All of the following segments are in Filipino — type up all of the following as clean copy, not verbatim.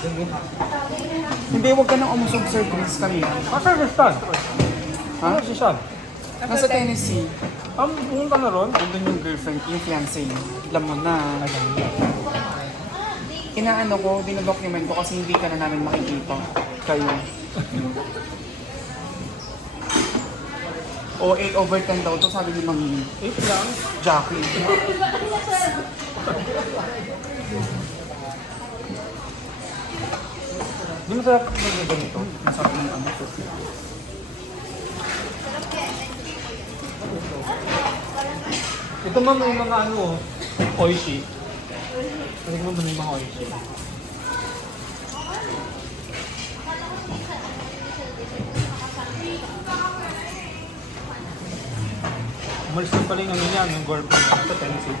Hindi, huwag ka nang umusog, Sir Chris, kanina. Asa si Stan? Ha? Ano si Stan? Nasa Tennessee. Pumunta na ron? Nandun yung girlfriend, yung fiancé niya. Alam mo na. Inaano ko, dinodocument ko kasi hindi ka na namin makikita. Kayo. O 8/10 daw to, sabi ni Mami. 8 lang. Jackie. Di masarap mag ganito. Masarap ng ano to. Ito ma'am may mga ano, oishi. Kasi mo may mga oishi. Umalis na pala yung ano niya, yung girlfriend niya sa Tennessee.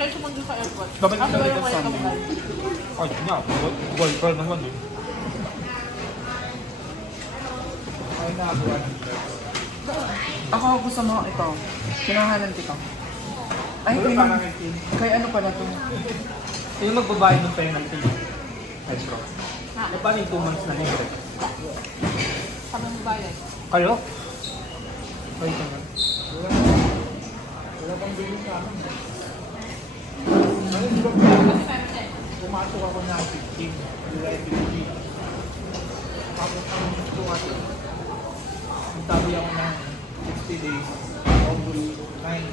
Kaya sumunod sa airport. Babalik Ano na ba ulit yung ang welcome Sunday. call? Ay, nga, girlfriend naman eh. Ako gusto mo ito. Kinahanan kita. Ay, kay ano pala to? Yung magbabayad ng penalty. Petro. Eh, paano yung 2 months na libre? Kami mo bayad. Kayo? Wait naman. Pumasok ako na 15, July 15. Tapos ang gusto ko ito, nagtabi ako ng 60 days, August 9.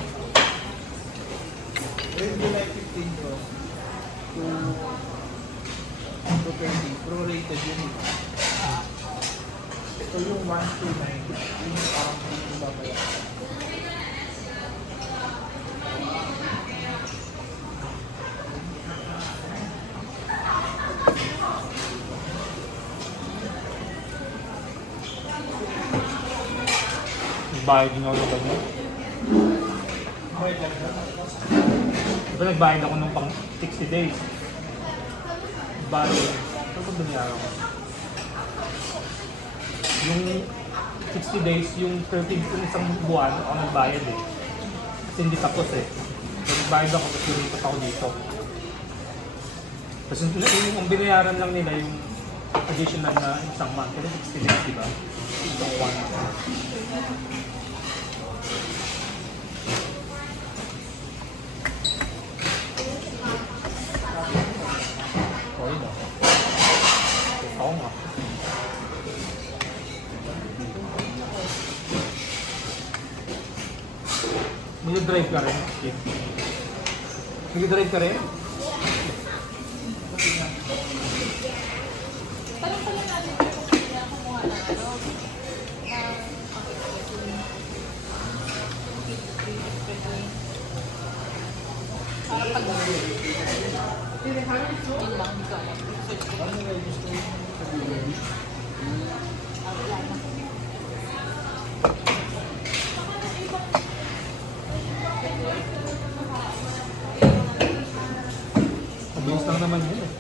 When July 15 ko, to 20, prorated yun. So yung 1 to 9, yun yung parang hindi ko babayaran. Nagbayad din ako ng ganyan. Bayad lang siya. Diba nagbayad ako ng pang 60 days? Bayad. Ano ba binayaran ko? Yung 60 days, yung 30 yung isang buwan, ako nagbayad eh. Kasi hindi tapos eh. Nagbayad ako kasi lumipat ako dito. Kasi yung binayaran lang nila yung additional na isang month. Pero 60 days, di ba? Itong one. Okay na. Oo nga. Nag-drive ka rin? Nag-drive ka rin? Tanong pala natin kung hindi ako kumuha ng ano. Para pag yun lang, hindi ko alam. Wala na. Mabilis lang naman yun eh.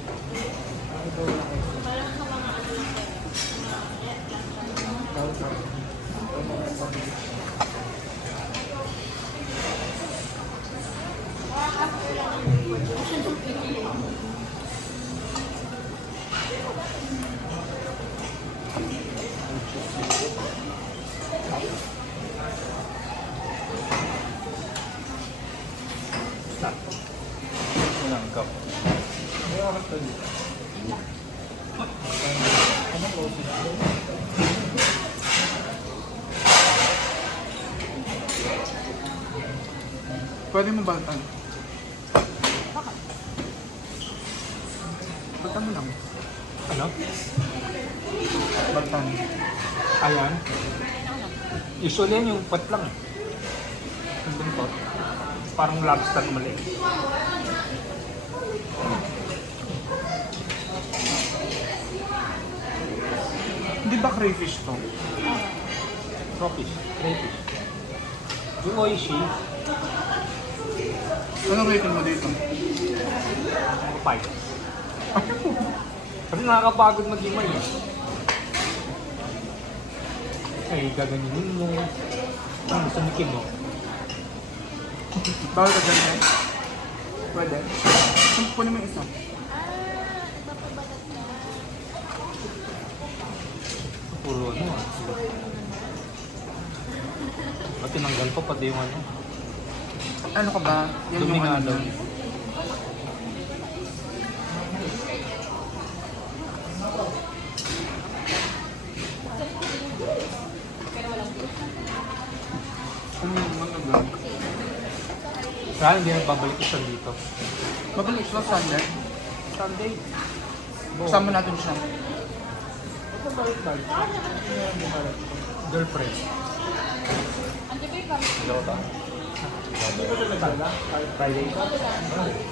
Sinangkap. May oras ka dito. Ano closing? Pwede mo baltan. Baltan mo lang. Ano? Baltan. Ayan. Usually yan yung pot lang eh. Yung pot. Parang lobster maliit. Hindi ba crayfish to? Crawfish. Crayfish. Yung oishi, Anong rating mo dito? 5. Kasi nakakapagod mag-imay eh. Ay, gaganinin mo. Ano, sumikin mo. Bawal ka dyan, Pwede. Kunin mo yung isa. Puro ano ah. At tinanggal pa pati yung ano. Ano ka ba? Yan Dumi yung nga ano daw. niya. Ano ba? Kaya hindi na babalik siya dito. Mabilis lang Sunday. Sunday. Kasama natin siya. Ito balik-balik. Ano yung bumalik? Girlfriend. Andiyan ba yung kami? Hello ba? Hindi ba siya nagdala? Friday?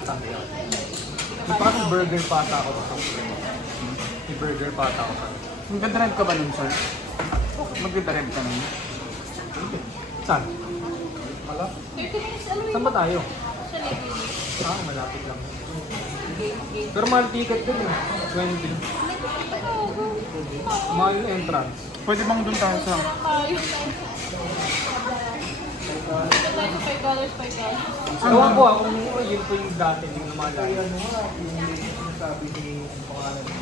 Sunday ako. May parang burger pata ako sa May burger pata ako sa Magdadrive ka ba nun, sir? Magdadrive ka nun? Saan? Wala? 30 minutes, alam mo Saan ba tayo? Sa Levy. Malapit lang. Pero mahal ticket din eh. 20. Mahal yung entrance. Pwede bang doon tayo sa... $5. Ewan ko kung yun po yung dati, yung Kaya namalaya. ano nga, yung sinasabi ni ang pangalan ni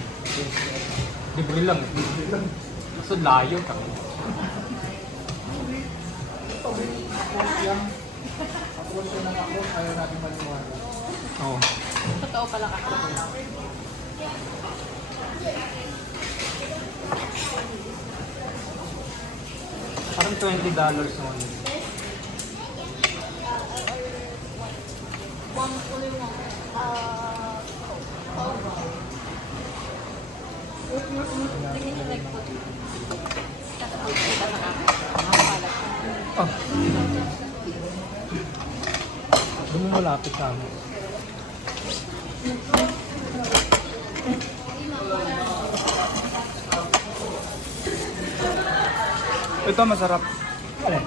Libre lang. So layo kami. Ako siya ng ako, ayaw natin maniwala. Oo. Totoo pala ka. Parang $20 naman yun. One, only one. Tingin niyo like food. Tapos kita sa akin. Nakapalat. Ah. Doon mo malapit sa amin. Ito masarap. Alin?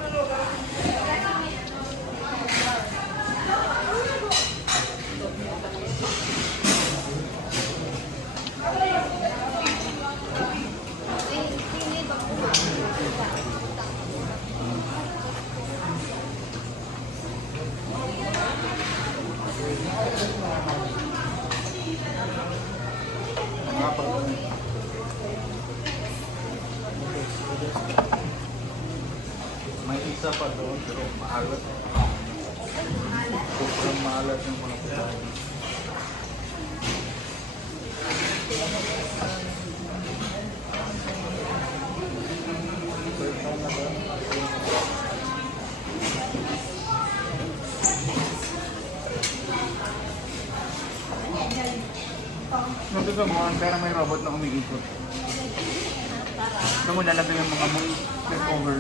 May isa pa doon, pero maalat. Sobrang maalat yung mga pagkain. Nandito sa buwan, pero may robot na umiikot. Doon mo lalagay yung mga moist leftover.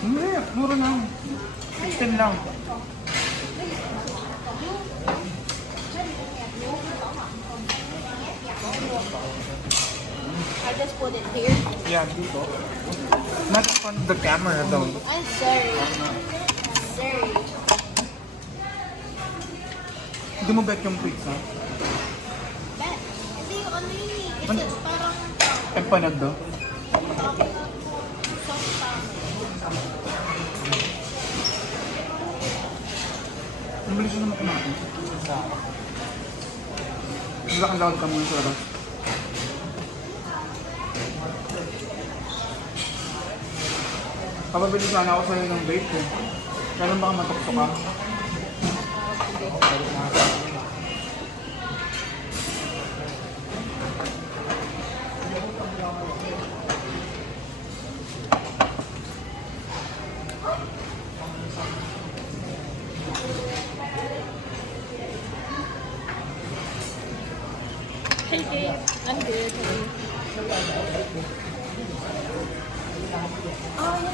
Hindi, mura lang. 15 lang. I just put it here. Yeah, dito. Not on the camera though. I'm sorry. Sorry. Hindi mo bet yung pizza? Bet. Ito yung ano yun eh. Ano? Kasi parang Empanad do? soft Ang bilis yun naman kumain. Lakad-lakad ka muna sa labas. Kapabili sana ako sa'yo ng vape eh. Kailan baka matukso ka? Okay, I'm good. Oh, yeah.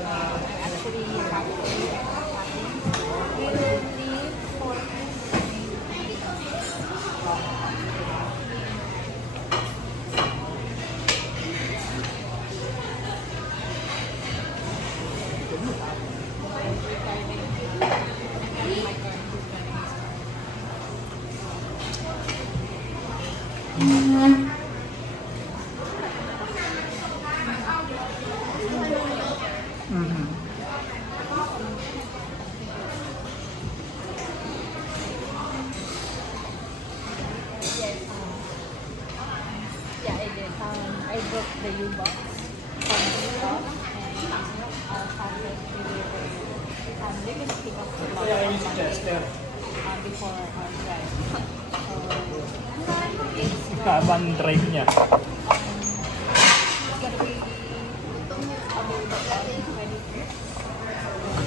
I actually have to we will leave for for our drive. So, it's Haba ang drive niya. it's gonna be available on 21st.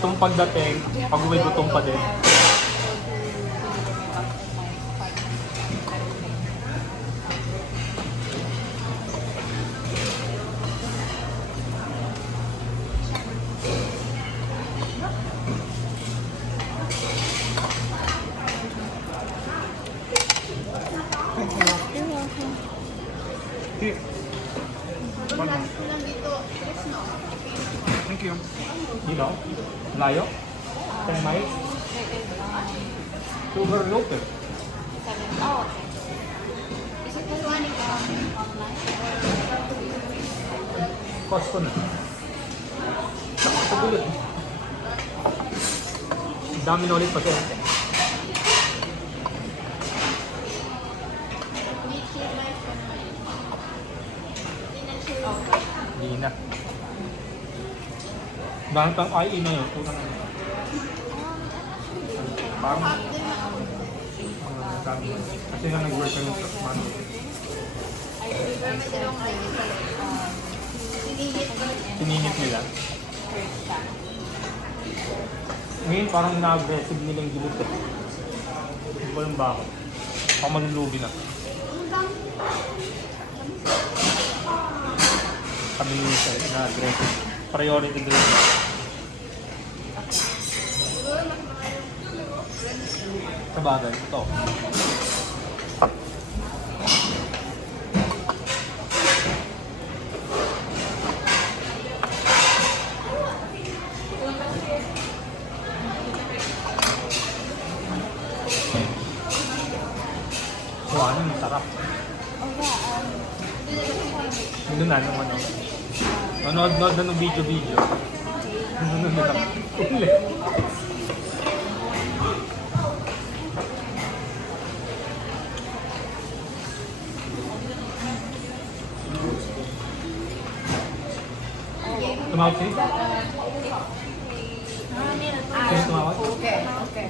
Itong pagdating, pag-uwi gutom pa din. Here. One more. Thank you. You know? Layo? 10 miles? Sugar local. Oh, okay. Is it the one online? Costco na. Sa gulot. Dami na ulit pa siya. Hindi na. Dahil pang IE na yun. Unang ano. Parang dami. Kasi nga nag-work kami sa Monday. Sininit nila. Ngayon parang na-aggressive nilang gilid eh. Walang bakit. Baka malulubi na. Sabi niya siya, na-aggressive. Priority grade. Sa bagay, ito. Kuha na, masarap. Hindi na naman ako. Nanood na ng video. Nanood na lang. Ulit. Tumawag siya? Sino tumawag? Okay. Okay.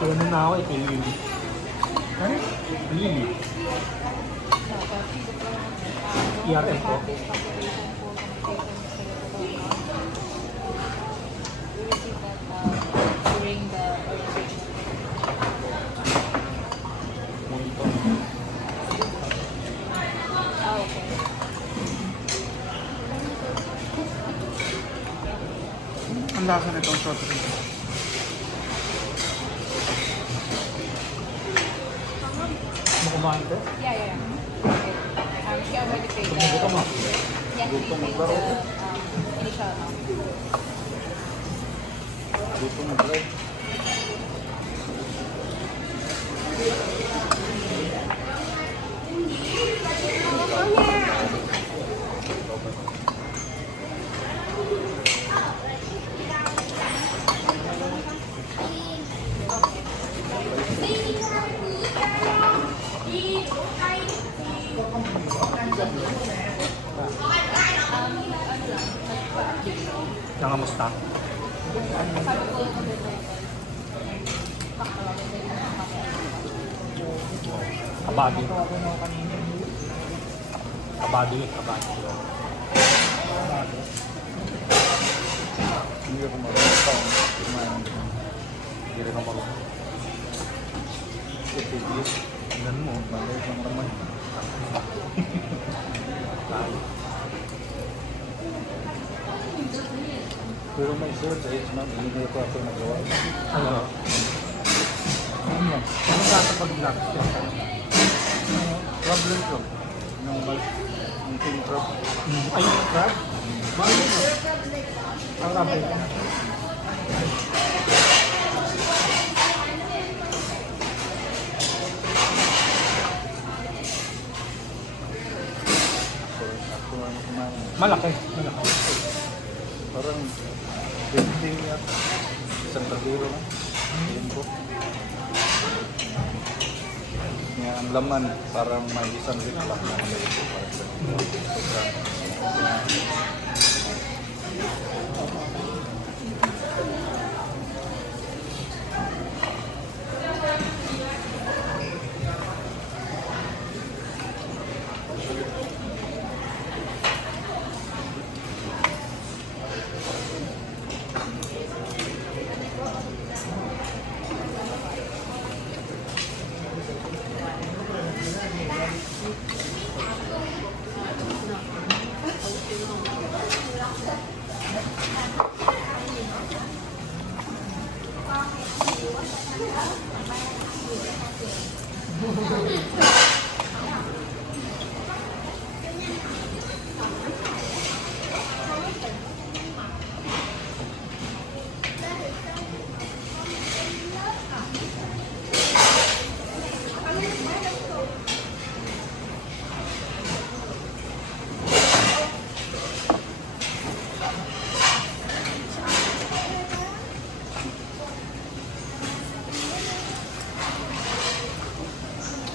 Kaya na ako ito, Lily. Ano? Lily. ERM ko. During the orientation. Oh, okay. Ang lasa nitong short drink. Ano kumain ko? Yeah. Okay. She already paid the... Tumulong ka mo. Yeah, she paid the initial amount. Gusto mo bread? Nangamusta? Kabado. Kabado yun, kabado. Hindi ako marunong kumain. Hindi rin ako marunong. Tingnan mo. Maliit lang naman. Pero may search ay hindi ko ako nagawa. Ano? Ano yan? Ano nasa pag-vlogs yun? Problem ko. Yung king crab. Ay, yung crab? Mahal yun, no? Ang crab yun. Ako ano kumain. Malaki. Parang 20 at isang kaldero na. Ayun po. Kaya ang laman parang may isang ziplock na malito.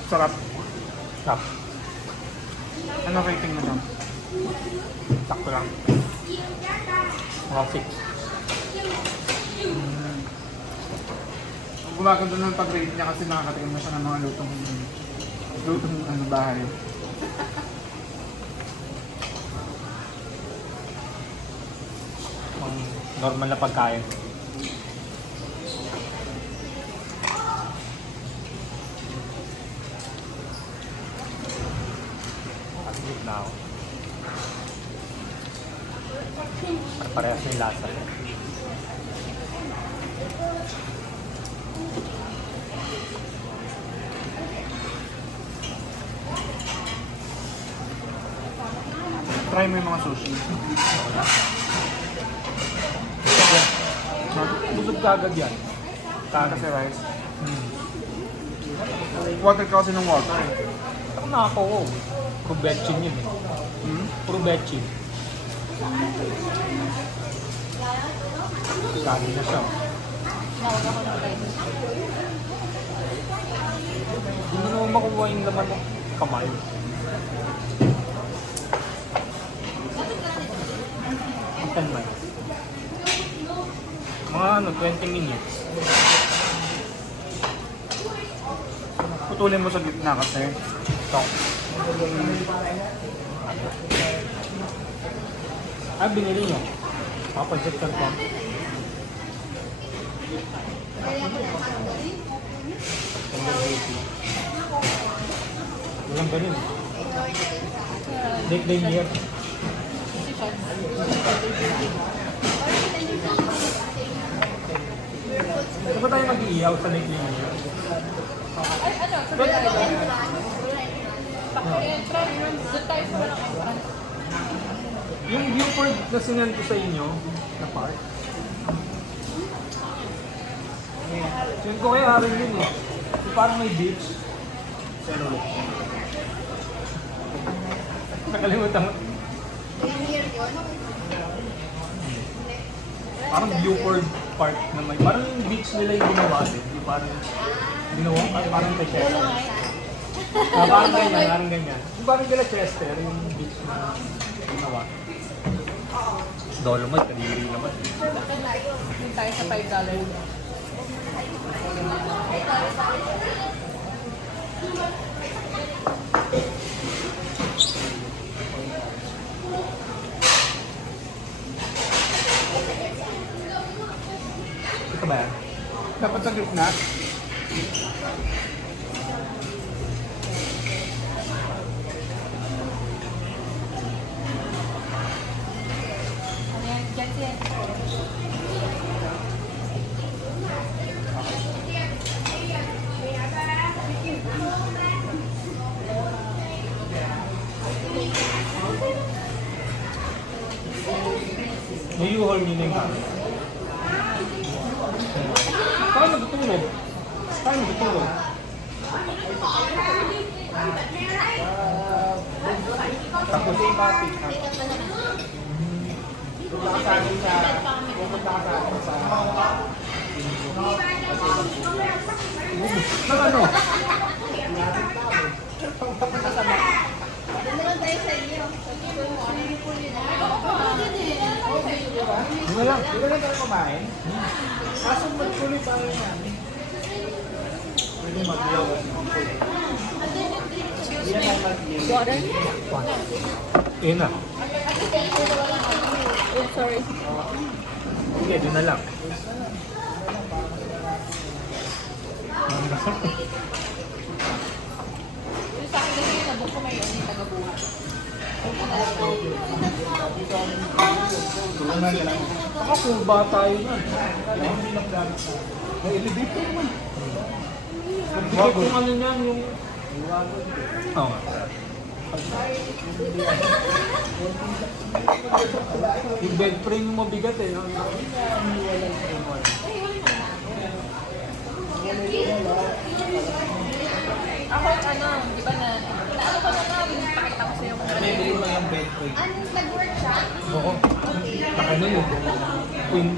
Sarap. Stop. Ano rating mo dyan? Sakto lang. Mga 6. Gumaganda ng pag-rate niya kasi nakakatikim na siya ng mga lutong ano, bahay. Ang normal na pagkain. Aglit na ako. Parehas yung lasa. Try mo yung mga sushi. Busog ka agad yan. Kasi rice. Water ka kasi ng water eh. Ako nakako. Puro betchin yun eh. Puro betchin. Kali na siya. Nauna ko ng tayo. Hindi mo naman makuha yung laman ng kamay. Ang 10 minutes. Mga 20 minutes. Putulin mo sa gitna kasi. Ito. Ah, binili nyo. Makapansit ka ito. Walang ganun. Late day year. Ano ba tayo mag-iiyaw sa late day year? Ay, ano? Sa may entrance. Doon tayo sa walang entrance. Yung viewport na sinend ko sa inyo, na park. Yun ko kaya rin yun eh. Yung parang may beach. Pero ulit. Nakalimutan mo. Parang viewport park na may. Parang yung beach nila yung ginawa din. Yung parang ginawa. Parang kay Chester. Parang ganyan, parang ganyan. Yung parang kila Chester, yung beach na ginawa. Dolomite, kadiri naman. Doon tayo sa $5. Ito ba yan? Dapat sa gitna. Ano yan? Diyan siya. May U-haul nyo na yung gamit. Parang natutulog. Parang natutulog. Tapos yung matik. Pupunta ka sa akin sa... Nang ano? Water? Yun na. Oh, sorry. Sige, doon na lang. Yung sa akin kasi yung nabok ko may yung tagabuhat. Baka kung bata yun na. May elevator naman. Bakit kung ano niyan yung... Oo nga. Yung bed frame yung mabigat eh. Ako ano, di ba na, ano ko na pakita ko sa'yo kung ano Bibili mo yung bed ko. Oo. Ano yun?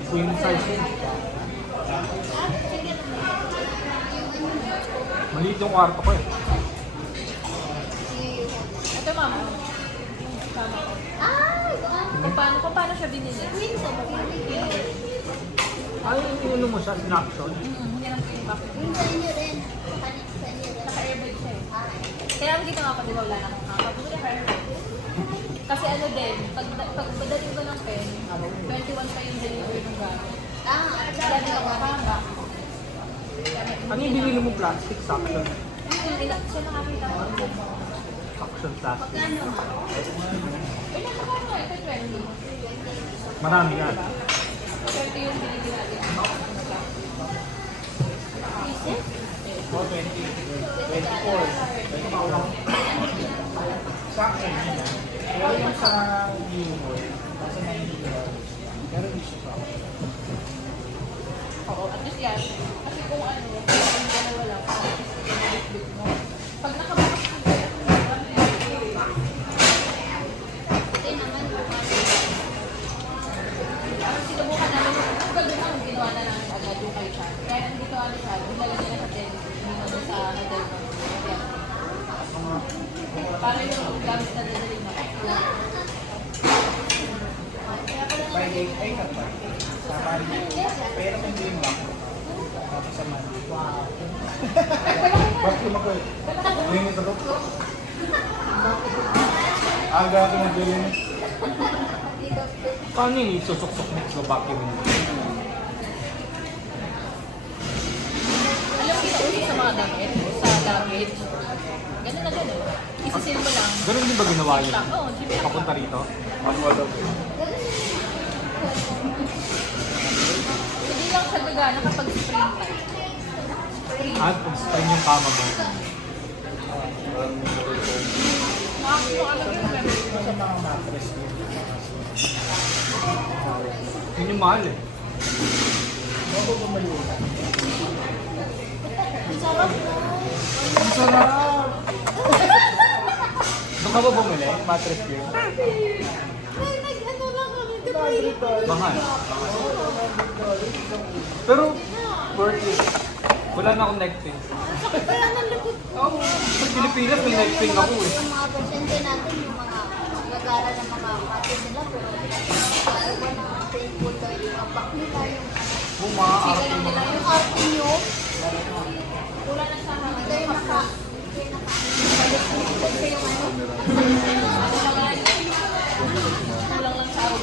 Queen size yun. Maliit yung kwarto ko eh. Ito mama. Mama ko. Kung paano siya binili? Ay, ano mo siya? Snapshot? Hindi lang yung bakit. Naka-airbag siya eh. Kaya dito nga pag wala na akong kakabuti naka-airbag. Kasi ano din, pag padating ko ng pen, 21 pa yung delivery ng gamit. Kaya din ako nakahamba. Ano yung binili mo plastic? Suction? Siya nakakita ko. Suction plastic. Ay, nakakano ito 20. Marami yan. 20 yung binili natin. Isip? O, 20. 24. Sa akin, pero yung sa New York, nasa 90. Pero hindi siya sa akin. Oo, at least yan. Kasi kung ano, kung dalawa lang, bit mo. Pag nakabakas ka kaya, sinubukan namin, ang gagawin namin, ginawa na namin agad yung kay Chan. Kaya nandito ano siya, nilalagay na sa tennis, hindi naman sa hotel ng para yung gamit na dadaling na. By date, ay ka ba? Sa Monday. Pero may dream back. Tapos sa Monday. Wow. Bakit yung mag- Linis ako? Aga ako mag-linis. Paano yun? Isusok-sok mo sa vacuum? Alam mo, kita sa mga damit, sa luggage. Ganun na ganun. Isisil mo lang. Ganun din ba ginawa yun? Oo, siyempre. Papunta rito? Manual daw. Hindi lang siya gagana kapag spring time. At pag-spray yung kama mo. Makakuha lang yung memory. Sa mga mattress ko. Yun yung mahal eh. Ako bumalik. Ang sarap! Doon ka ba bumili? Mattress gear? Mahal. Pero, worth it. Wala na akong neck pain. Kaya ng likod ko. Oo, sa Pilipinas may neck pain ako eh. Yung mga pasyente natin, yung mga gagara ng mga patis nila, pero ano ba na painful daw yung mga back nila, yung Kung maaarap Sila lang yung nila mga... yung arte nyo, wala na sa mga. hindi kayo kasi yung ano, Kulang lang sa araw.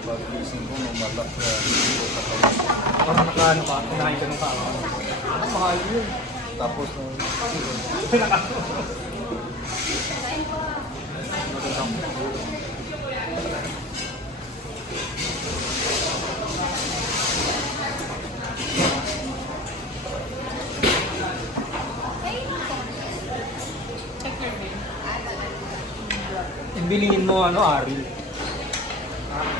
Pag-gising ko, numalak siya. Dito sa kanya. Parang nakaano ka, kinain ka ng tao. Ang mahal yun. Tapos, Check your name. Yung bilhin mo, ano, Ari?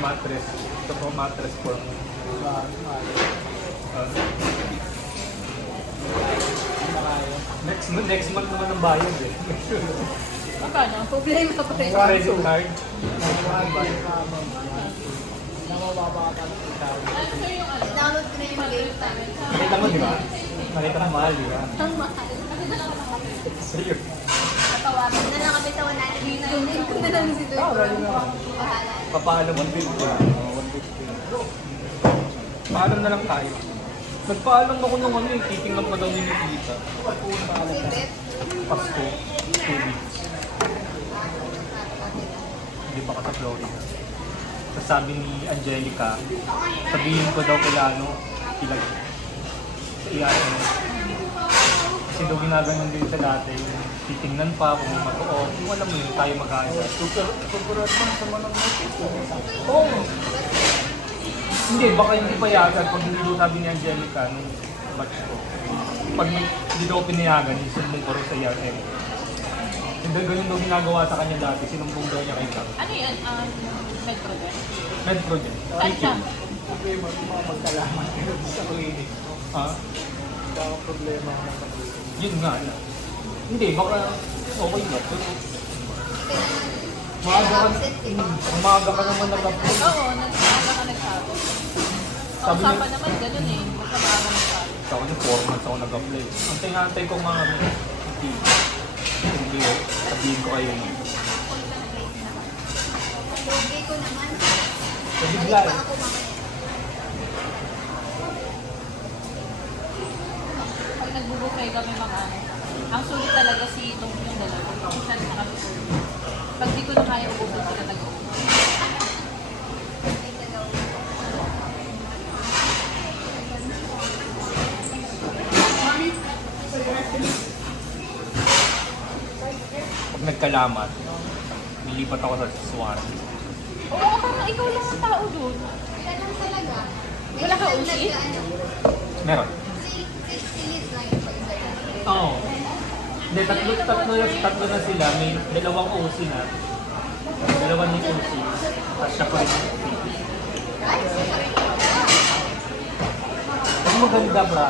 Mattress. Ito po, mattress for mo. Next month naman ang bayad eh. Magkano? Problema pa rin. Credit card. Ano sir yung ano? download ko na yung game time. Nakita mo, di ba? Nakita mo mahal, di ba? Ang mahal. Kasi na lang ako nakapit. Serious. Natawagan na lang kami sa 190. Kunin ko na lang si Doy. Bahala. Papaalam mo. 150. 150. Paalam na lang tayo. Nagpaalam ako nung ano eh, titingnan pa daw ni Nikita. Si Beth, Pasko, 2 weeks. Hindi pa ka sa Florida. Tapos sabi ni Angelica, sabihin ko daw kila ano, ano. Kasi daw ginaganon din sa dati, yung titingnan pa kung mag-off. Kung alam mo yun, tayo mag-aaya. Super advance naman ang notice. Oo. Hindi, baka hindi payagan pag hindi daw sabi ni Angelica nung batch ko. Pag hindi daw pinayagan, isumbong ko rin sa ERM. Hindi, ganun daw ginagawa sa kanya dati, sinumbong daw niya kay Kang. Ano yan? Metro din? Medpro din. Saan siya? Problema kung mga magkalaman sa clinic. Ah, Baka problema ang mga clinic. yun nga. Hindi, baka okay na. Pero maaga ka, absent, di ba? umaga ka naman nag-upload. Oo, nagsasabi ka nagsabi. Sa Sabi niya- usapan naman, ganun eh. Basta maaga nagsabi. Sa akin, 4 months ako nag-apply. Antay-antay ko mga hindi ko. Sabihin ko kayo na. Lugi ko naman. So, Balik bigla pa eh. ako mamaya. Pag nagbubukay kami mga ano, ang sulit talaga si itong yung dalawa. Kung saan na kami sulit. Pag di ko na kaya ubusin sila nag-uubos. May dalawa. Pag nagkalamat, nilipat ako sa Swan. Oo, parang ikaw lang ang tao doon. Ganun talaga. May Wala ka isang usi? nag-ano, Meron. si Liz lang yung pag-sa'yo. Oo. Hindi, tatlo na sila. May dalawang OC na. Dalawa ni OC. Tapos siya pa rin. Ay, super rin ako. Ang maganda, bra.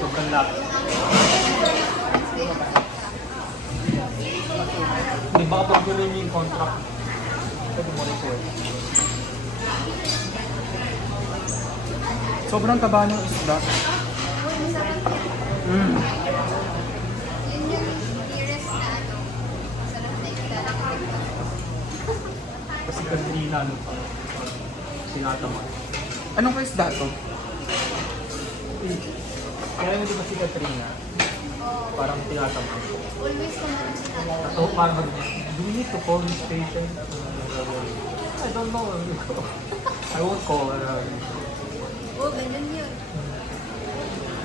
Sobrang laki. Hindi, baka pag tuloy niyo yung contract, pwede mo report. Sobrang taba ng isda. Mm. Yun yung nearest na ano, sarap na isda. Kasi kanina, ano pa, sinataman. Anong ka isda to? Kaya hindi ba si Katrina? Parang tinataman ko. Always ko na rin sinabi. So, parang do we need to call this patient? I don't know. I won't call her. Oo, ganun yun.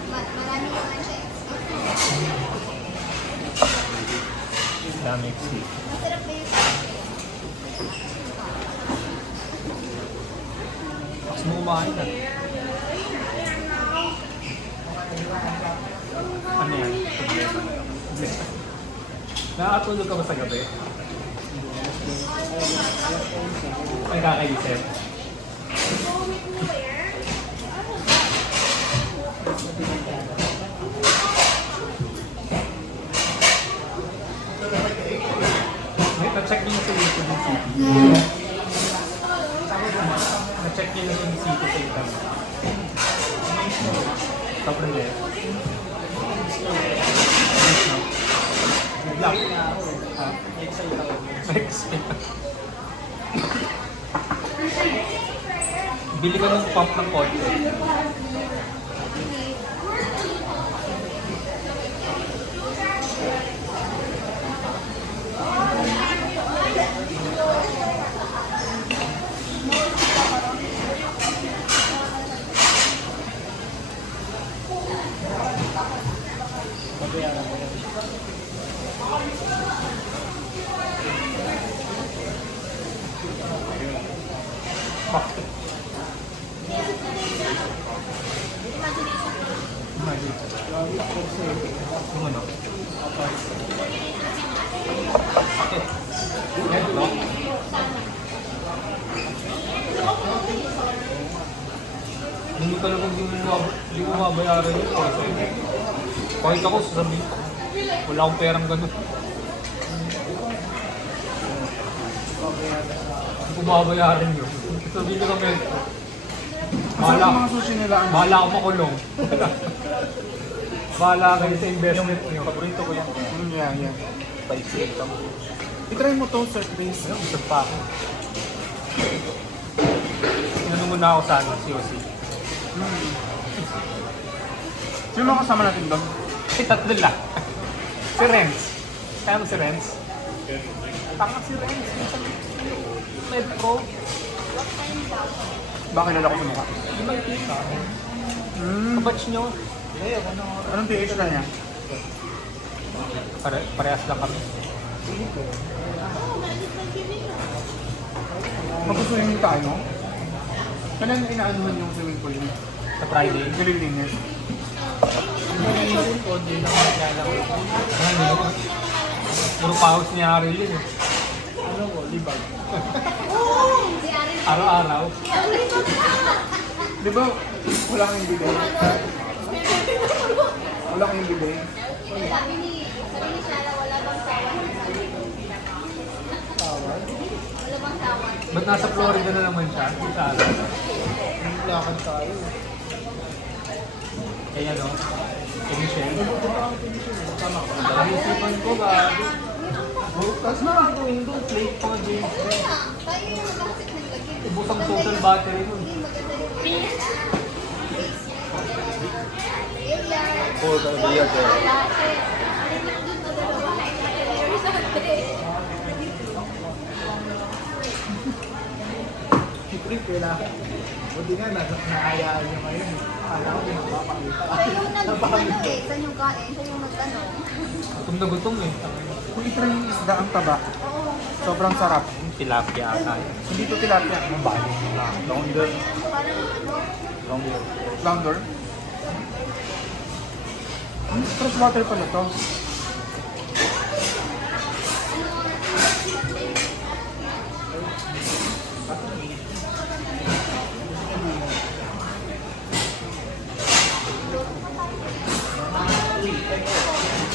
Marami yung anti-excuse. That makes sense. Masarap ba yung sabi? Mas mo kumain na. Ano yan? Problema. Nakatulog ka ba sa gabi? Ay, kakaisip. May na-check niyo sa YouTube yung city. Na-check niyo yung city sa internet. Sobrang less. Black. Ah. Next. Bili ka ng pump ng konti. Bakit? Yung ano? Bakit? Yan, no? Hindi talagang hindi mo mabayaran yun. Kahit ako sasabihin ko, wala akong perang ganun. Hindi ko mabayaran yun. Sabihin ko kami, Masarap ang mga sushi nila. Ano? bahala ako makulong. Bahala kayo sa investment niyo. Paborito ko yan. Yeah. Paisip lang. I-try mo to, Sir Chris. Ayun, isang pa ako. Inano muna ako sa ano, COC. Sino mga kasama natin doon? Tatlo lang. Si Renz. Kaya mo si Renz? Tanga si Renz. Minsan Medco. Baka kilala ko sa mukha. Di ba yung tita? Kabatch nyo. Anong PH ka niya? Parehas lang kami. Mag-swimming tayo? Kailan inaanuhan yung swimming pool niya? Sa Friday. Nililinis. Hindi lang maglalaro. Puro pahos ni Ariel yun eh. Ano ko, libag. Si Arin. Araw-araw. Di ba wala kang bibig? Wala kang bibig? Sabi ni Shara, wala bang tawad? Tawad. Wala bang tawad? Ba't nasa Florida na naman siya? Sa alam. Lakad tayo. Kaya no? Kay Michelle. Tama ko. Naisipan ko ba? Tapos na gawin doon. Plate pa nga James. Kaya nga, tayo yung nag-asik ng lagi. Ubus ang total battery nun. Hindi maganda yung Alien. For the real girl. Latte. Doon na dalawa. Horizonte. Siyempre, kailangan. Buti nga, naayaan niyo ngayon. Akala ko, pinapapakita. Kayo nag-ano eh, saan yung kain? Saan yung nag-ano? Gutom na gutom eh. Kung itry yung isda ang taba, sobrang sarap. Yung tilapia ata. Hindi to tilapia. Ang baling na. Longer. Parang ano? Longer. Flounder. Freshwater pala to.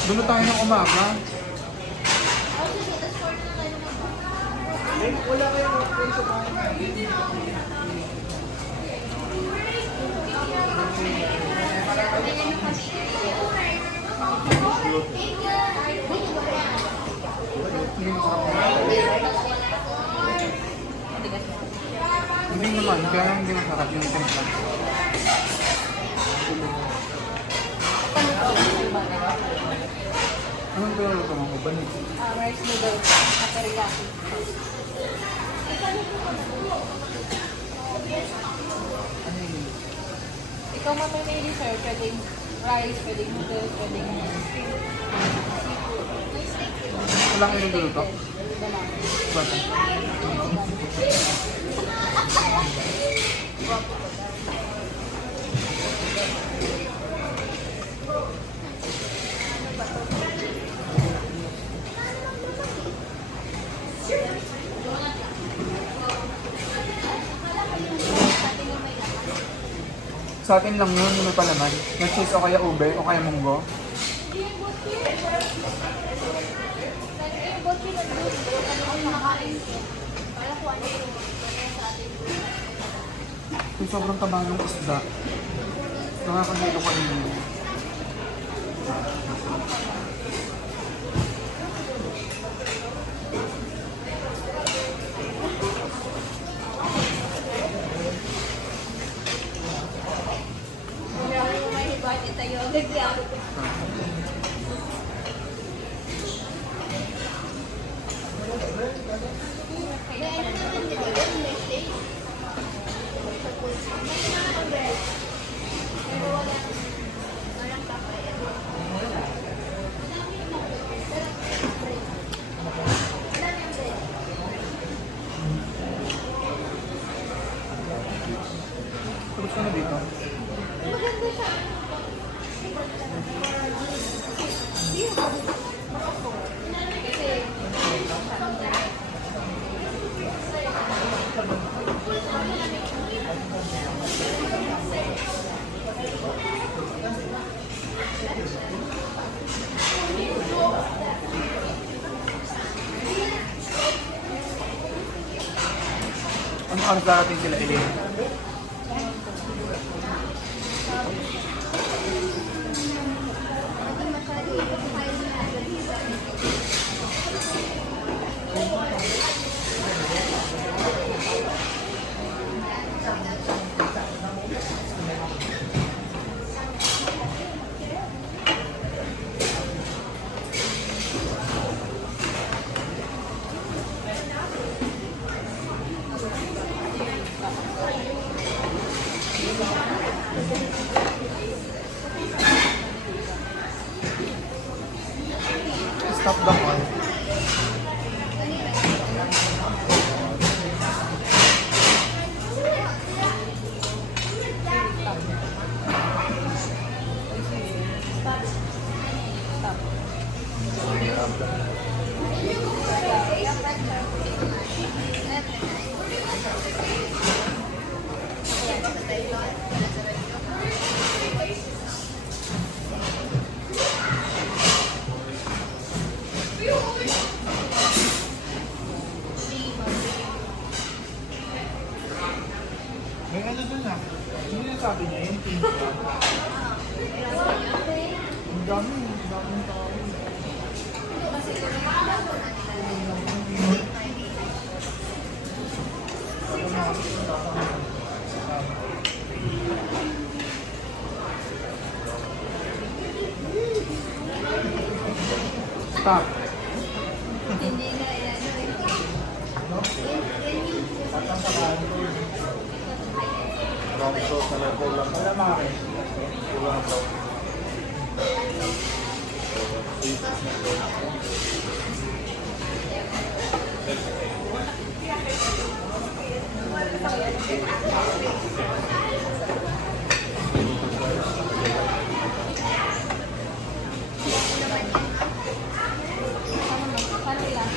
Doon na tayo ng umaga. Wala kayong open sa bahay natin. Hindi masarap. Hindi naman, kaya hindi masarap yung timpla. Anong pinuluto mo? Banig. Rice noodles na teriyaki. Ikaw mamimili sir, pwedeng rice, pwedeng noodles, pwedeng seafood. Wala kang niluluto? Wala. Bata. Sa atin lang yun, yung may palaman. Yung cheese o kaya ube o kaya munggo. Yung sobrang taba ng isda. Nakakahilo ka rin yun. Tapos ka na dito. Ano oras darating sila, Elaine? Stop the call. May ano dun ah. Hindi na sabi niya, yung pink. Ang dami tao. Stop. Hindi na Brown sauce na lang lang. Wala maki. Kulang brown. Paano ilan?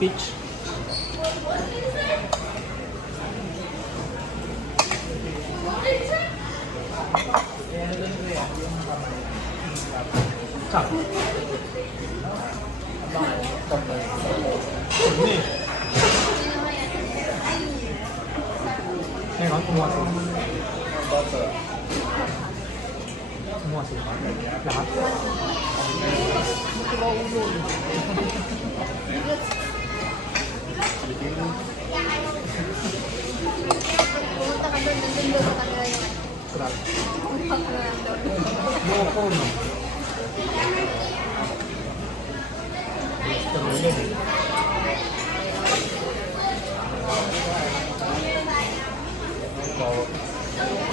Peach. Stop. Hindi. Ngayon, kumuha sila. Bata. Kumuha sila. Lahat. Pumunta ka doon, nandun doon sa kanila yung Grabe. pang ano lang doon. Loko, no? Pero yun eh. Bawat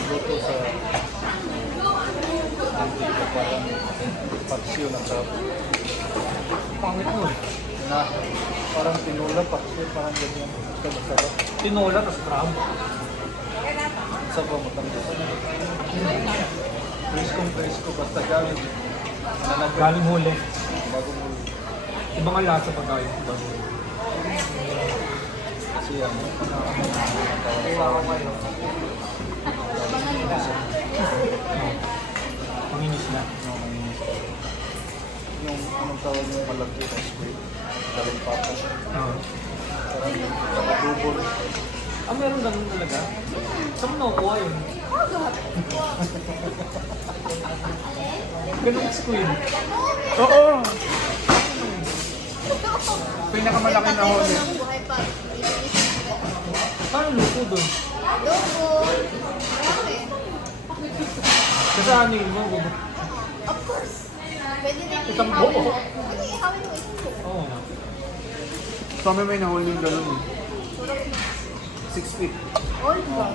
luto sa antika parang paksiw na sarap. Pangit mo eh. Na parang tinula paksiw parang ganyan. Ito masarap. Tinola, tas crab. Sa ba matanggas? Presko basta galing. Nanagal. Galing huli. Bago mo. Ibang ang lasa pag galing bago huli. Kasi ano. Panginis na. Yung anong tawag yung malaki na squid. Daling papa. Oo. Parang adobo rin. Ah, meron ganun talaga? Saan mo nakukuha yun? Ganun squid. Oo! Pinakamalaki na huli. Ang buhay pa. Paano luto doon? Adobo. Marami. Kasi ano yun mo? Of course. Pwede rin Isang ihawin buo? mo. Pwede ihawin mo isang buo. Oo nga. Kami may nahuli yung ganun eh. 6 feet. All ba?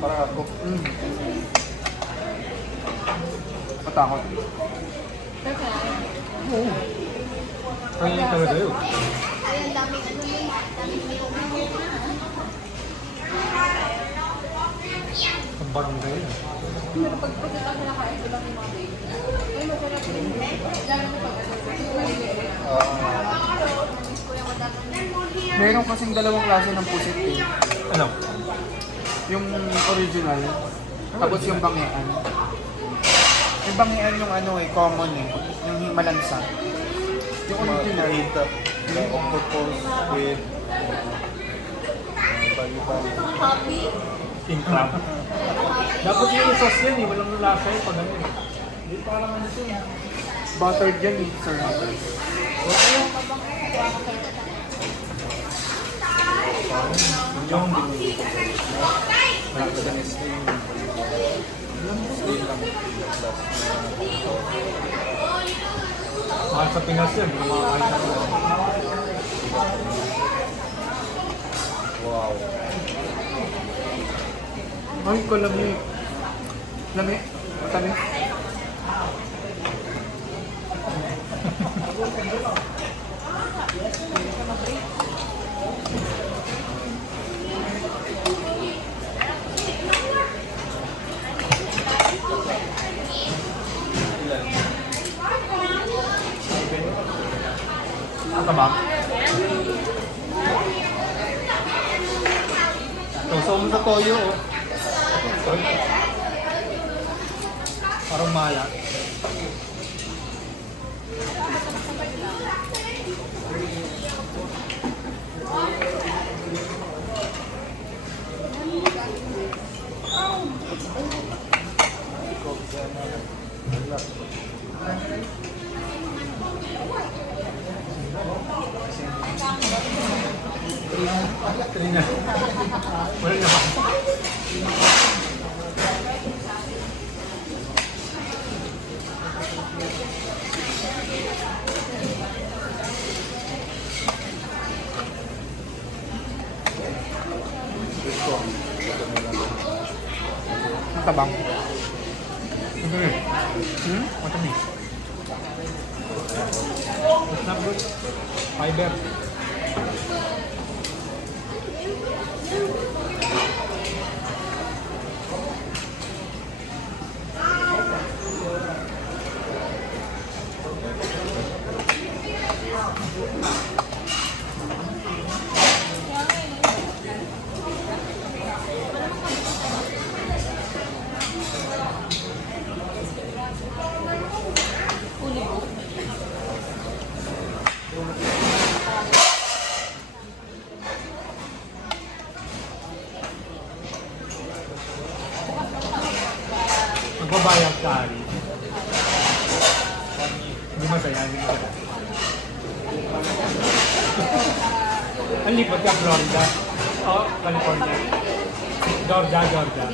Parang ako. Matakot. Pero kaya, Kaya talaga yun. Ay, ang daming ano yun. Daming milk. Ang barangay yun. pero pag ito kinakain ko lang yung mga baby. Ay, masarap rin. Lalo mo pag ano, Namiss ko yung madaming. Meron kasing dalawang klase ng pusit eh. Ano? Yung original, tapos yung bangian. Yung bangian yung ano eh, common eh. Yung malansa. Yung original, The octopus with bali-bali. Happy. King crab. Dapat yung sauce yan eh. Walang lasa yun pag ano eh. Hindi parang ano ito. buttered yan eh, sir. Yung Japanese na yung slim lang plus Mahal sa Pinas yun. Yung mga kahit ano. wow. Ay, ko lami. Lami. Matamis. Ano ba? Sausaw mo sa toyo oh. Sorry. Parang mala. Trina. Wala na ba? Ang tabang. Ito yun. Matamis. It's not good. Fiber. Magbabayag ka rin. Hindi masaya. Hindi masaya. Ang lipat ka, Florida. Oh, California. Georgia, Georgia.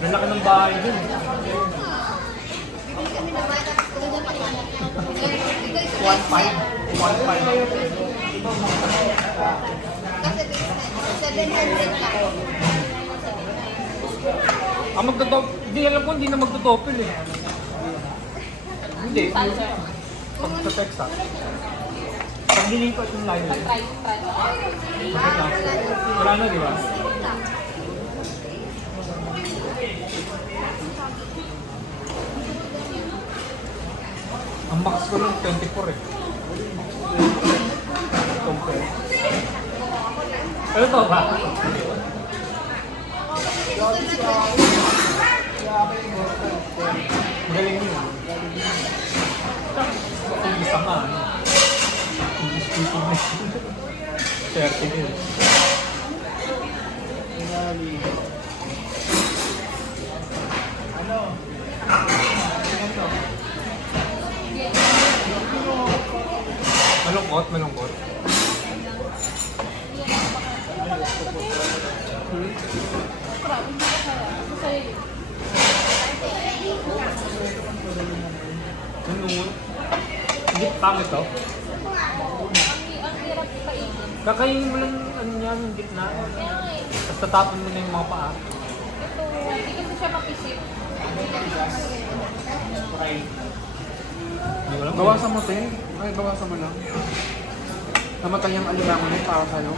Lalaki ng bahay dun. Hindi kami naman. Talagang pag-anak. 1.5. 1.5. Kasi 700 lang. Ah, hindi alam ko, hindi na magtotopil eh. Hindi. Pag sa Texas. Pag niling ko itong line eh. try. Wala na, di ba? Ang max ko lang 24 eh. Compare. Ano to ba? Magaling yun. Ang isa nga, ano? English speaking na yun. 30 mil. Malungkot, malungkot. Crab, hindi ko kaya. Masaya. Ano? Hindi pangit to? Kakainin mo lang ano niya, yung gitna. Kaya nga eh. Tapos tatapon mo na yung mga paa. Ito, hindi kasi siya mapisip. Hindi ko alam. Bawasan mo, te. Ay, bawasan mo lang. Namatay ang alimango niya para sa'yo.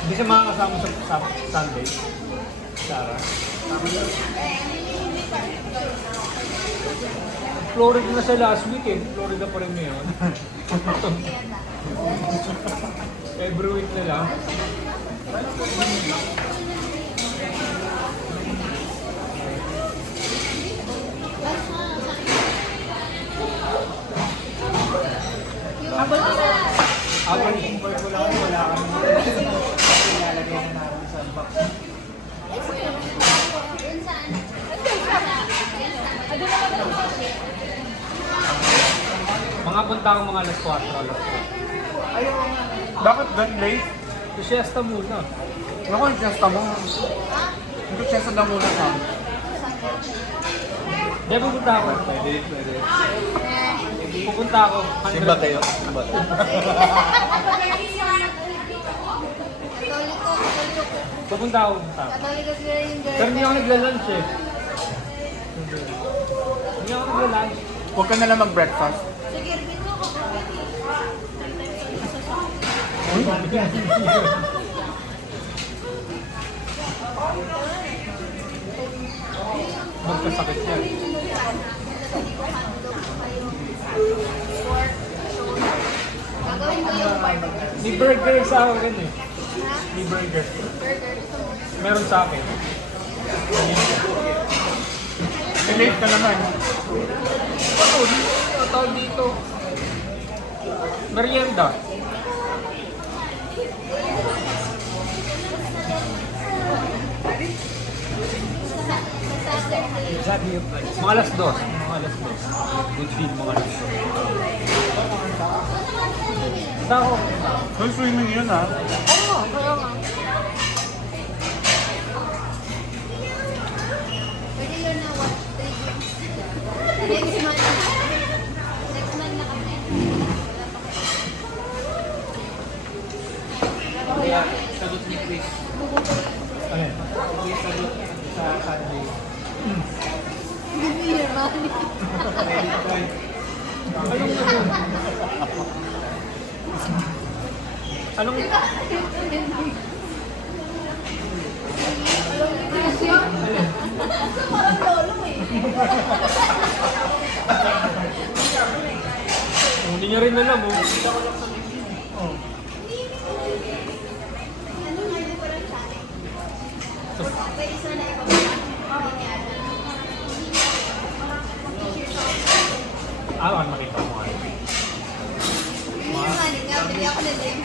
Hindi siya makakasama sa Sunday. Sarah. Florida na siya last week eh. Florida pa rin ngayon. Every week na lang. Habang import ko lang, wala kami. Ilalagay na namin sa box. Mga punta akong mga alas 4, alas 5. Ayaw. Bakit that late? So, siesta muna. Ako yung fiesta mo. Hindi fiesta daw muna ka. Hindi, pupunta ako. Pwede. Pupunta ako. Simba kayo. Simba. Pupunta ako. Katoliko sila yung girl. Pero hindi ako nagla-lunch eh. Hindi ako nagla-lunch. Huwag ka na lang mag-breakfast. Sige, dito ako. Magkasakit yan. Gagawin ko yung barbecue. May burger sa akin eh. May burger. Burger. Meron sa akin. Late ka naman. Ano? Tawag dito. Merienda. Mga alas 2. Mga alas 2. Good deal mga alas 2. Basta ako. May swimming yun ha. Oo, kaya nga. Pwede yun na what? 3 games. Next month. Next month na kami. Kaya sagot ni Chris. Ano yan? Hindi sagot sa Sunday. Hindi naman. Credit card. Anong... Parang lolo eh. Hindi niya rin alam oh. Ano nga yung parang sa akin? Pwede sana ikaw. Ah, makita mo nga. Hindi naman, nga, bili ako na din.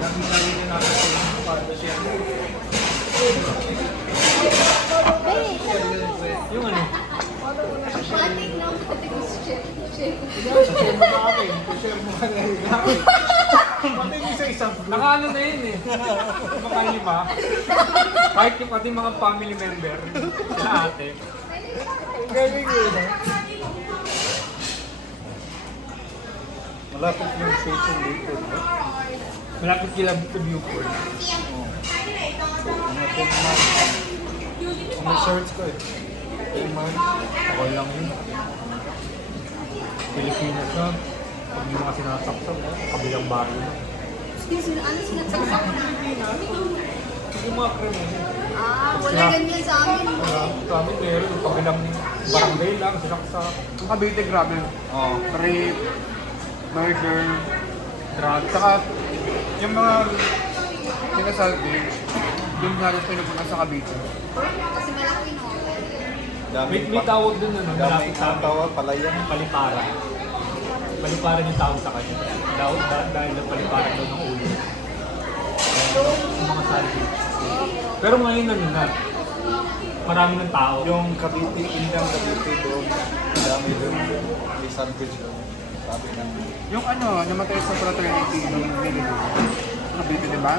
Dami-dami na natin para siya. Yung ano? Matik na ang matik ko si Chef. Share mo na akin. Share mo ka na rin akin. Pati yung isa-isang group. Nakaano na yun eh. Baka lima. Kahit yung pati mga family member sa ate. Galing yun. Malapit yung station dito. Diba? Malapit kila sa Buford. Mga 10 months. Ang search ko eh. 10 months. Okay lang yun. Pilipinas na. Pag yung mga sinasaksak, kabilang bahay na. Excuse me, ano sinasaksak? Yung mga krimen. Ah, wala ganyan sa amin. Sa amin meron. Yung kabilang barangay lang, sinaksak. Yung Cavite, grabe. Oo. Rape, murder, Drugs. saka yung mga pinasalvage, doon nga rin pinupunta sa Cavite. Kasi malaki no. May tawag dun ano, Dami malapit sa amin. tawag, palayan. Paliparan. Paliparan yung tawag sa kanya. Dahil paliparan daw ng ulo. Yung mga salvage. Pero ngayon ano na, marami ng tao. Yung Cavite, Indang Cavite doon, dami doon, may sandwich doon. Sabi ng Yung ano, namatay sa fraternity nung nilito. Kabito, di ba?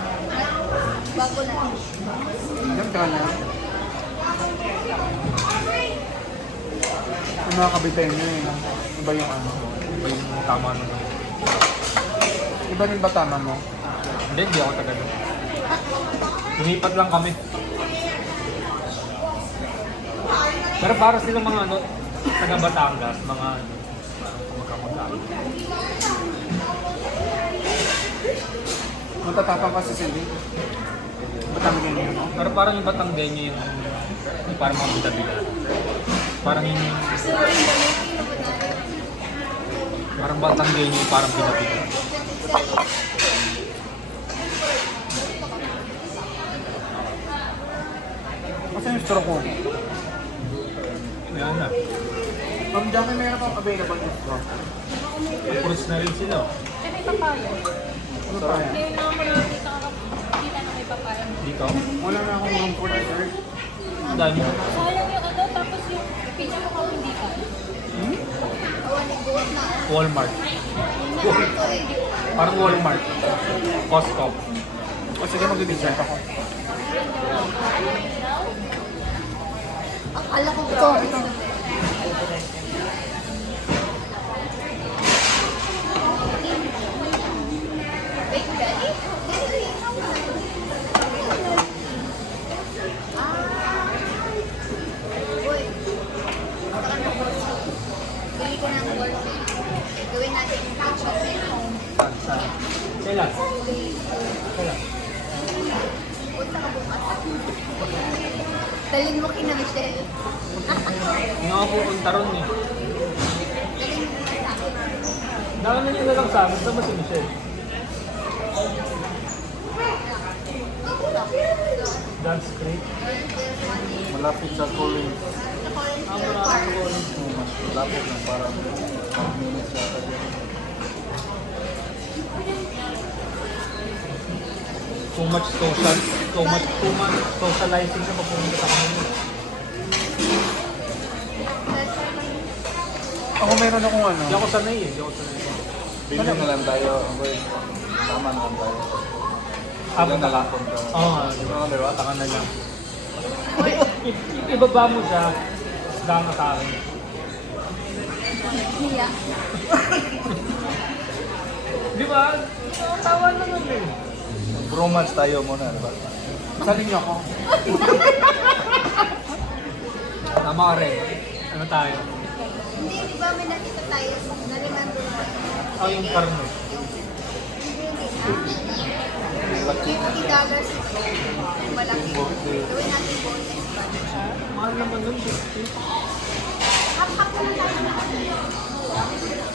Bago na. Ilang taon na? Yung mga kabitay nyo eh. Iba yung ano. Iba yung tama naman. Iba rin ba tama mo? Hindi ako taga doon. Lumipat lang kami. Pero para sila mga ano, taga Batangas, mga ano, magkamag-alit. Matatapang kasi sila. Ba't kami ganyan no? Pero parang yung Batanggenyo yung parang mga bida-bida. Parang yung parang Batanggenyo yung parang bida-bida. Kasi yung straw ko. Ayan na. Ma'am Jackie, meron pang available yung straw. Fruits na rin sila. Eh, may papaya. Ano pa yan? Kaya naman ko lang kita na may papaya. Dito. Wala na akong room for dessert. Ang dami. Sayang yung ano, tapos yung pizza mo kung hindi ka. Awan ni buwan na. Walmart. Hindi na ako eh. Parang Walmart. Costco. O sige, mag-dessert ako. Akala ko Ito. Baked belly? Uy. Baka na portion. Bili ko ng portion. Gawin natin yung portion at home. Kailan? Okay. Kailan? Punta ka bukas. Dalhin mo kina Michelle. Hindi ako pupunta ron eh. Dalhin mo kina sa akin. Daanan nyo na lang sa amin. Saan ba si Michelle? Dito lang. Dance Creek? malapit sa college. Sa College Park. Mas malapit lang parang 5 minutes yata dyan. Too much socializing na papunta sa kanila. Ako meron akong ano. Hindi ako sanay eh. Hindi ako sanay. Bili na lang tayo. Okay. Tama na lang tayo. Habang Ilan na lang kung Oo nga, di ba? Diba? Taka na lang. Ibaba mo siya, gama sa akin. Hiya. Di ba? Tawa naman eh. bromance tayo muna, di ba? Salin niyo ako. Tama ka rin. Ano tayo? Hindi, di ba may nakita tayo na remember mo? Oh, yung karne. $50 yung malaki. Gawin natin boneless ba? Mahal naman nun. Hap-hap na lang tayo.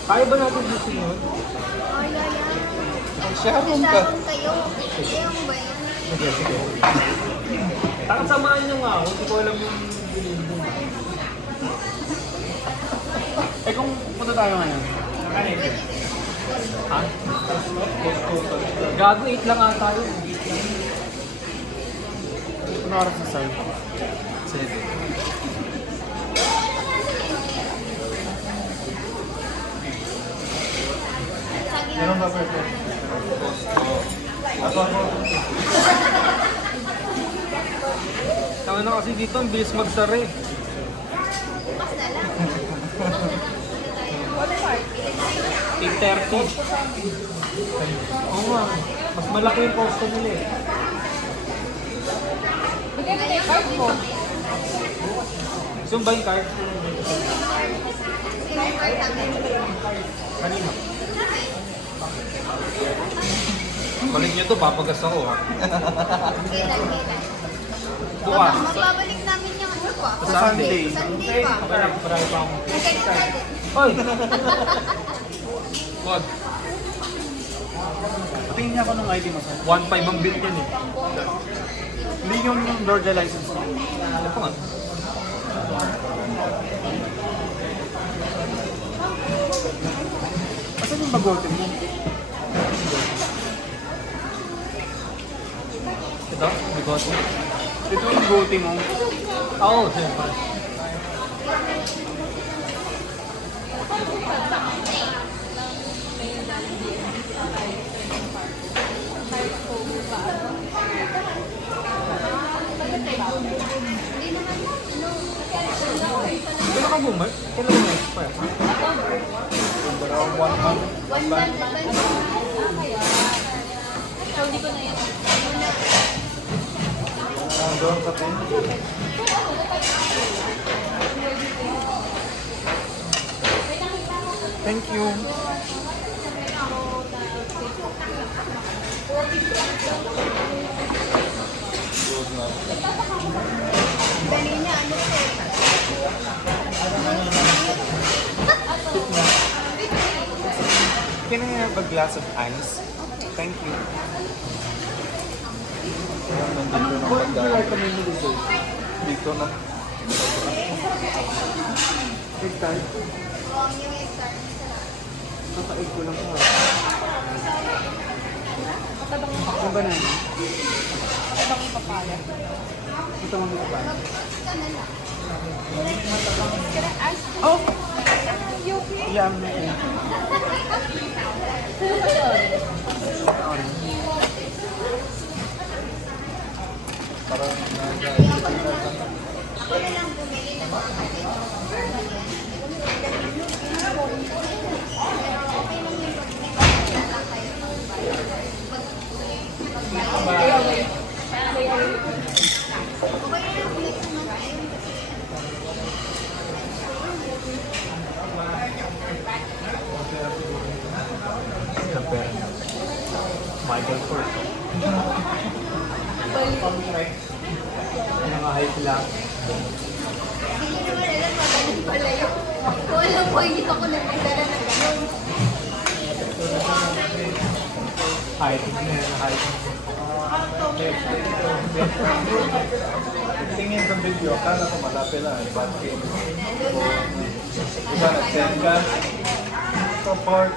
Kaya ba natin gusto yun? Ay, ay, ay. Sharon ka. Sharon kayo. Ayaw mo ba yan? Sige, sige. Takang samahan nyo nga ako. Hindi ko alam yung binili mo. Eh kung punta tayo ngayon. Ha? Gago, 8 lang ata yun. Ano oras na sir? 7. Saging Meron ba pwede? Ako. Tama na kasi dito, ang bilis magsara eh. bukas na lang. 8:30. Oo nga. Mas malaki yung posto nila eh. Bigay mo na yung card mo. Gusto mo ba yung card? Sinimar namin. Kanina. Balik niyo to, papagas ako ha. Kailan. Bukas. Magbabalik namin yung ano pa. Sa Sunday. Sunday pa. Okay lang, marami pa akong... Nagkakita. Oy! Wag. Patingin niya ako ng ID mo sir. 1.5 ang bill yan eh. Hindi yung Georgia license mo. Ano pa nga? Asan yung bagotin mo? Ito, bigote. Ito yung goatee mo. Oo, siyempre. Kailan ka bumalik? Kailan mo expire? Around 1 month. 1 month advance. So, hindi ko na yun. Doon sa 10. Thank you. Doon na. Dali niya, ano sir? Can I have a glass of ice? Thank you. Nandito ng pagkain. Dito na. Egg tart. Yung extra. Kaka-egg ko lang po. Yung banana. Ibang yung papaya. Ito mga iba. Oh! Yum. Parang Ako na lang bumili ng mga Ang pera niya. Michael Kors. Yung mga hype lang. Hindi naman alam, magaling pala yun. Wala po, hindi ako nagdala ng ganun. Hype na yan. Hype. tingin sa video, akala ko malapit lang. Bad game. Diba, nag-send ka? Support.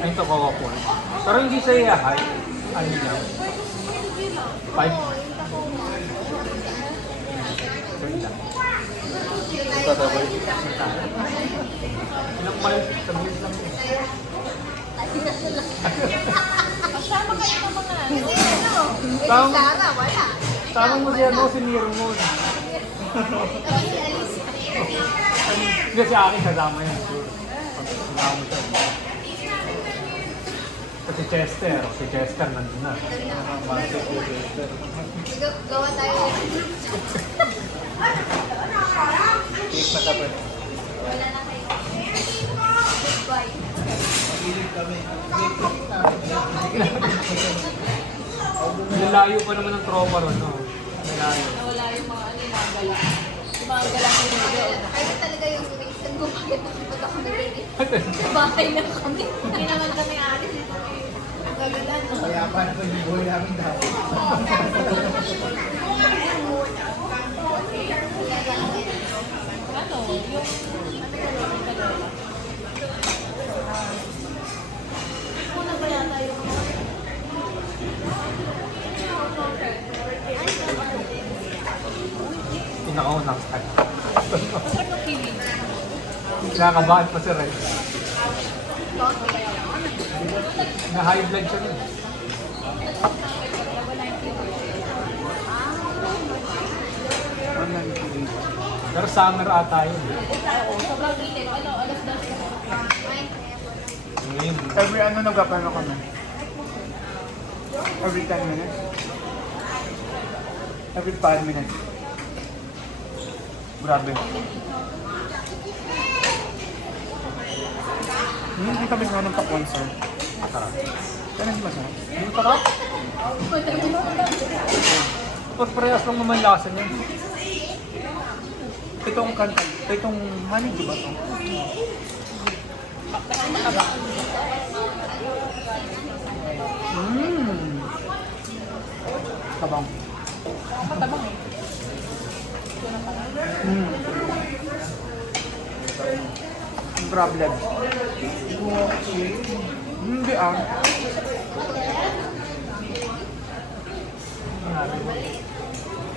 Ay, ito Coca-Cola. Pero hindi sa iya hype. Ano lang? 5? Ito dapat. Ilang miles? Sa miles lang yun. Kasama kayo ng mga Kasi ano, eh, si Tama. Tara, wala. Tama mo siya mo si Miro mo. Tapos si Alice. Hindi si akin kasama yan. Sure. Pag sinama mo siya. Si Chester. Si Chester nandun na. Massive producer. Gawa tayo. Cake na kape. Wala na kayo. Goodbye. Nilayo pa naman ng tropa ron, no? Nilayo. nawala yung mga ano, yung mga gala. Yung mga gala ko yung video. Ayun talaga yung reason kung bakit nakapag ako nagiging. Sa bahay lang kami. Hindi naman kami alis dito. Ang gaganda, no? Kaya pa na yung buhay namin dati. Ano? Yung... Una ba yata yung... Pinakaunang start. Masarap ng kilig. Nakakabahan pa si Red. Na high blood siya nun. Pero summer ata yun. Oo, sobrang init. Ano, alas 12. Ngayon, Every ano nagkapano kami? Every 10 minutes? Every 5 minutes? Grabe. Hindi kami sa ng pa-concert. masarap. Kaya hindi masarap. Yung sarap? Tapos parehas lang naman lasa niya. Itong kanta, itong honey, di ba ito? Tabang. Matabang eh. Problem. Hindi ah.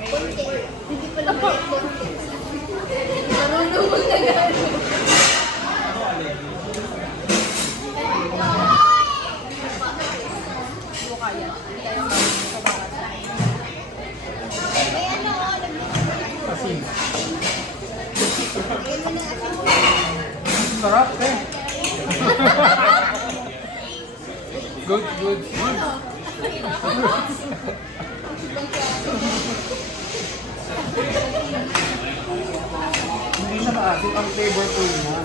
Konti. Hindi pala maliit konti. Marunong mo na gano'n. Hindi ko kaya. Hindi tayo mababasa. May ano, Asin. lagyan mo ng asin. Sarap eh. Good, good. Hindi siya maasim, ang flavorful niya.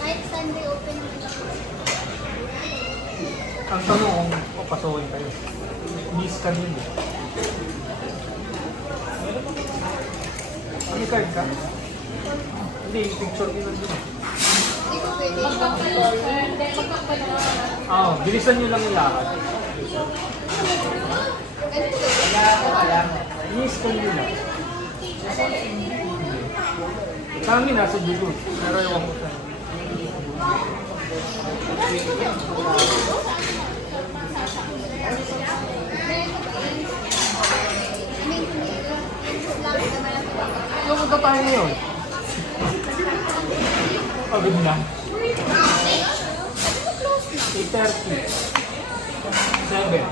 Kahit Sunday open naman ako. Ang tanong kung papasukin kayo. Miss ka din eh. May card ka? Hindi, yung picture ko nandun eh. Hindi ko pwede. Hindi, magkakapal na. Oo, bilisan nyo lang yung lakad. Miss ka nila. Sa amin nasa dugo. Pero yung ko sa Yung punta tayo ngayon. Pagod na. 8:30. 7.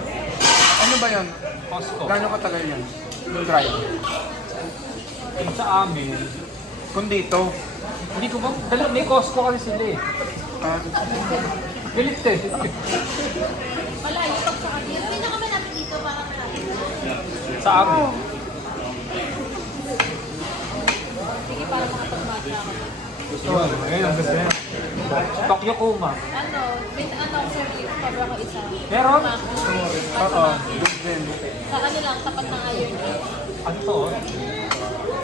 Ano ba yun? Costco. Gano'ng katagal yan? Yung drive? Yung sa amin, Kung dito, hindi ko ba, may Costco kasi sila eh. ah, Galit eh. Malayo pag sa kanila. Yung pinakamalapit dito para malapit. Sa amin. Sige, para makapag-matcha ako. Oh, ayun ang gusto niya. Tokyo Kuma. Ano, sir, cover ako isa. Meron? oo, good din. Sa kanila, tapat ng iron. Ano to?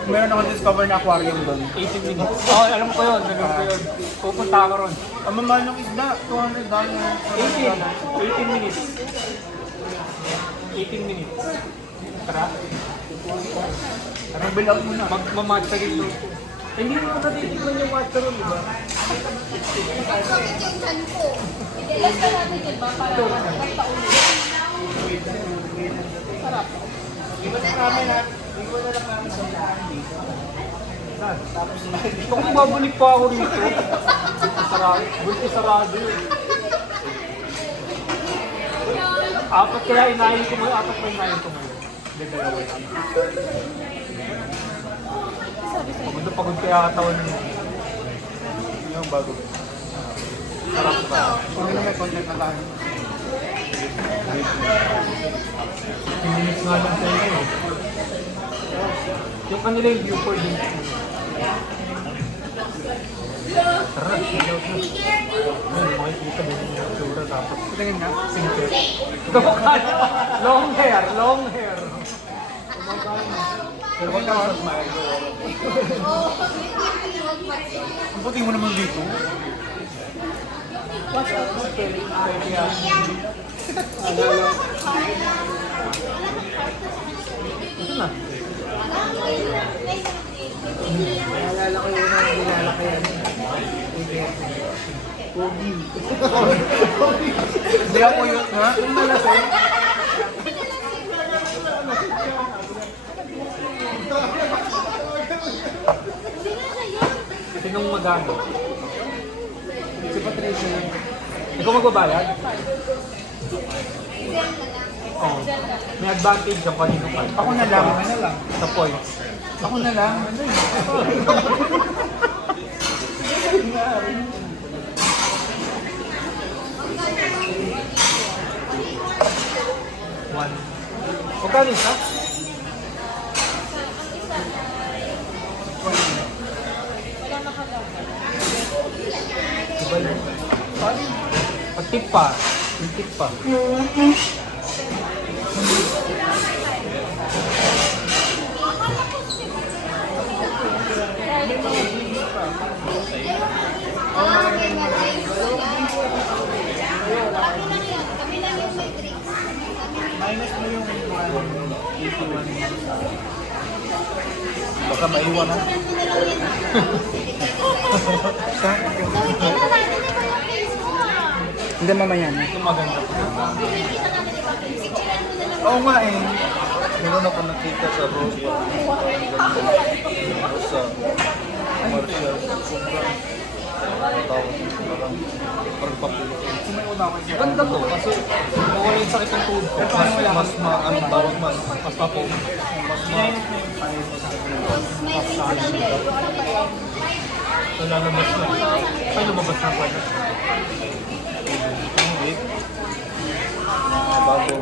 Meron akong discover na aquarium doon. 18 minutes. Oh, alam ko yun. Alam ko yun. Pupunta ako ron. Ang mamahal ng isda, $200. 18 minutes. 18 minutes. Tara. Bill out muna. Magmamatcha rin doon. Hindi mo natitignan yung matcha ron, di ba? Bakit yung chan ko? Hindi, last na natin yun ba? Para magpaulit. Sarap. Gusto kong babalik pa ako rito. Bulto sarado yun. Apat kaya inayin ko ngayon. Apat pa inayin ko ngayon. Hindi, dalawa yun. Pagod kaya katawan niya. Yung bago. Sarap ba? Kung ano may content na tayo. 15 minutes nga lang sa inyo eh. Yung kanila yung view for din. Tara, silaw na. Ayun, makikita mo yung tsura tapos Tingin nga. singkit. Kumakain. Long hair, long hair. Pero wag ka mas maaga. Oo, hindi magpatsi. Ang puti mo naman dito. Ito na. Naalala ko yun ang nilalakayan. Pogi. Hindi ako yun, ha? Yung malasing. Sinong magano? Si Patricia. Ikaw magbabayad? Oo. May advantage ang kanino ka. Ako na lang. Ako na lang. Sa points. Ako na lang. Magkano isa? Wala makagagal. Diba yun? Pag tip pa. Yung tip pa. Kami nga drinks ko yan. Kami lang yung may drinks. Minus mo yung 181. Baka maiwan ha. Restaurant nila lang yan. Gawin na natin iba yung face mo ah. Hindi mamaya na. Ito maganda. Kumikita natin iba yung picturean mo na lang. Oo nga eh. Meron ako nakita sa Rose Bar. Sa commercial. Sobrang tawag. Parang popular. Ganda to kasi mawala yung sakit ng tuhod ko. Mas ang tawag mas Papo. May drinks lang din. So lalabas na. Ay, lumabas na pala. ang week. Bago